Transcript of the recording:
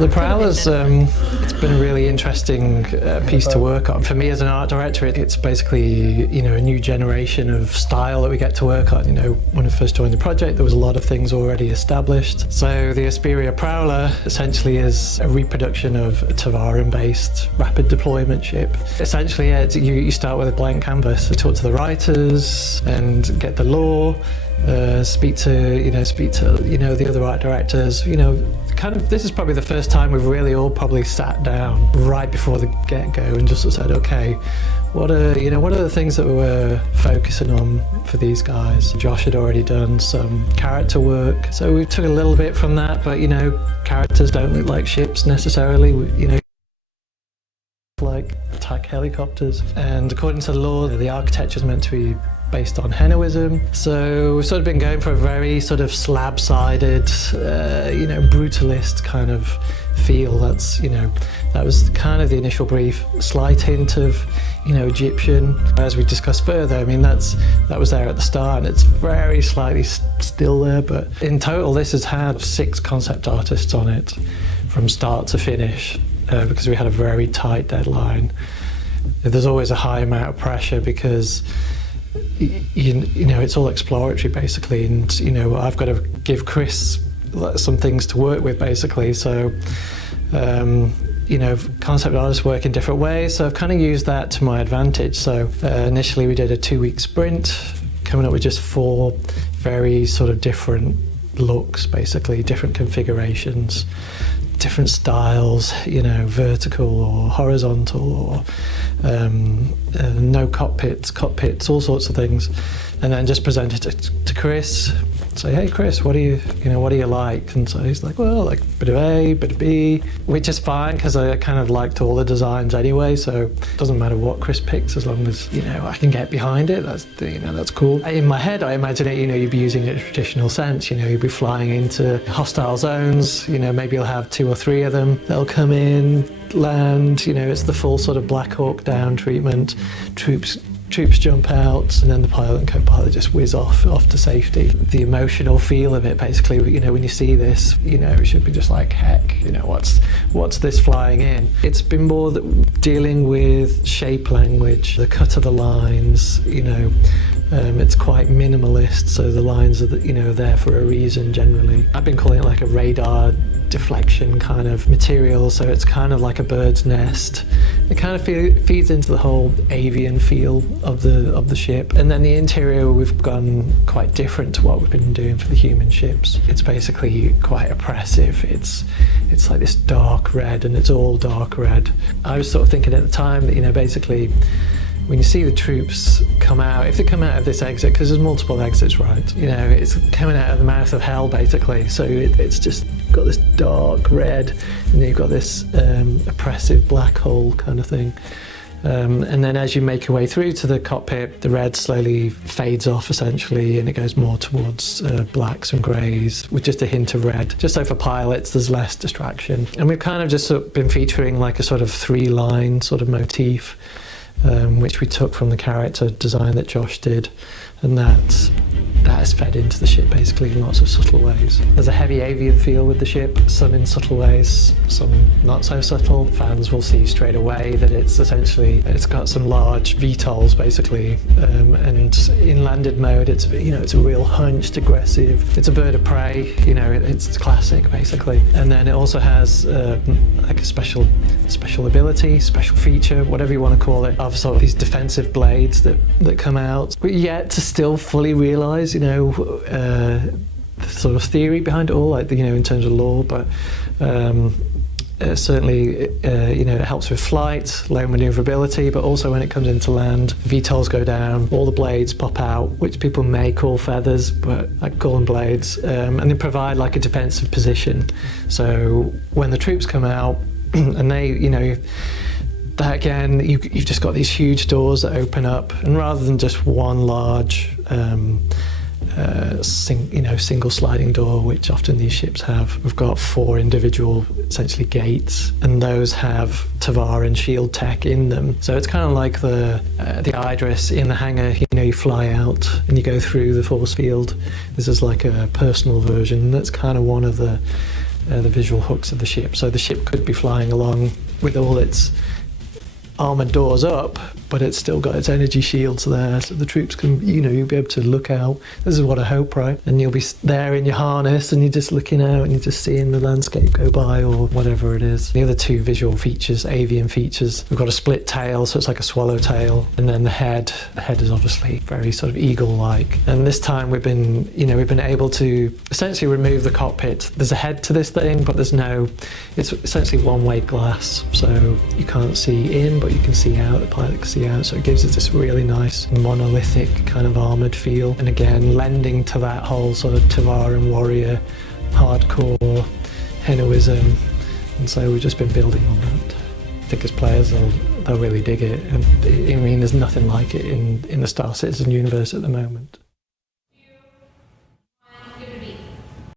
The Prowler's it's been a really interesting piece to work on. For me as an art director, it's basically, you know, a new generation of style that we get to work on. You know, when I first joined the project, there was a lot of things already established. So the Anniversary Prowler essentially is a reproduction of a Tavaran-based rapid deployment ship. Essentially, yeah, you start with a blank canvas to talk to the writers and get the lore. Speak to the other art directors. You know, kind of this is probably the first time we've really all probably sat down right before the get-go and just sort of said, okay, what are the things that we're focusing on for these guys? Josh had already done some character work, so we took a little bit from that, but you know, characters don't look like ships necessarily. You know, like attack helicopters, and according to the law, the architecture is meant to be based on Henoism. So we've sort of been going for a very sort of slab-sided, brutalist kind of feel. That's, that was kind of the initial brief. Slight hint of, Egyptian. As we discussed further, I mean, that was there at the start, and it's very slightly still there, but in total this has had 6 concept artists on it from start to finish, because we had a very tight deadline. There's always a high amount of pressure because it's all exploratory basically, and I've got to give Chris some things to work with basically, so concept artists work in different ways, so I've kind of used that to my advantage. So initially we did a 2-week sprint, coming up with just 4 very sort of different looks, basically different configurations, different styles, vertical or horizontal, or no cockpits, all sorts of things, and then just present it to Chris. Say, hey Chris, what do you like? And so he's like, well, like a bit of A, bit of B, which is fine because I kind of liked all the designs anyway, so it doesn't matter what Chris picks as long as I can get behind it. That's cool. In my head, I imagine it. You'd be using it in a traditional sense. You'd be flying into hostile zones. Maybe you'll have 2 or 3 of them. They'll come in, land. It's the full sort of Black Hawk Down treatment. Troops jump out, and then the pilot and co-pilot just whiz off to safety. The emotional feel of it, basically, when you see this, it should be just like, heck, what's this flying in? It's been more dealing with shape language, the cut of the lines, it's quite minimalist, so the lines are there for a reason generally. I've been calling it like a radar deflection kind of material, so it's kind of like a bird's nest. It kind of feeds into the whole avian feel of the ship. And then the interior, we've gone quite different to what we've been doing for the human ships. It's basically quite oppressive. It's like this dark red, and it's all dark red. I was sort of thinking at the time that basically when you see the troops come out, if they come out of this exit, because there's multiple exits, right? It's coming out of the mouth of hell, basically. So it's just got this dark red, and then you've got this oppressive black hole kind of thing. And then as you make your way through to the cockpit, the red slowly fades off essentially, and it goes more towards blacks and greys with just a hint of red. Just so for pilots, there's less distraction. And we've kind of just sort of been featuring like a sort of 3-line sort of motif, which we took from the character design that Josh did, and that is fed into the ship basically in lots of subtle ways. There's a heavy avian feel with the ship, some in subtle ways, some not so subtle. Fans will see straight away that it's got some large VTOLs basically, and in landed mode it's a real hunched, aggressive. It's a bird of prey, it's classic basically. And then it also has like a special ability, special feature, whatever you want to call it, of sort of these defensive blades that come out, but yet to still fully realise the sort of theory behind it all, like in terms of lore, but certainly it helps with flight, low manoeuvrability, but also when it comes into land, VTOLs go down, all the blades pop out, which people may call feathers, but I call them blades, and they provide like a defensive position. So when the troops come out and they that again, you've just got these huge doors that open up, and rather than just one large single sliding door, which often these ships have, we've got 4 individual essentially gates, and those have Tavaran shield tech in them. So it's kind of like the Idris in the hangar. You fly out and you go through the force field. This is like a personal version. That's kind of one of the the visual hooks of the ship. So the ship could be flying along with all its armoured doors up, but it's still got its energy shields there, so the troops can, you'll be able to look out. This is what I hope, right? And you'll be there in your harness and you're just looking out and you're just seeing the landscape go by or whatever it is. The other two visual features, avian features, we've got a split tail, so it's like a swallowtail, and then the head. The head is obviously very sort of eagle-like. And this time we've been able to essentially remove the cockpit. There's a head to this thing, but it's essentially one-way glass, so you can't see in, but you can see out, the pilot can see out, so it gives us this really nice monolithic kind of armoured feel, and again lending to that whole sort of Tavaran warrior hardcore heroism, and so we've just been building on that. I think as players they'll really dig it, and I mean there's nothing like it in the Star Citizen universe at the moment.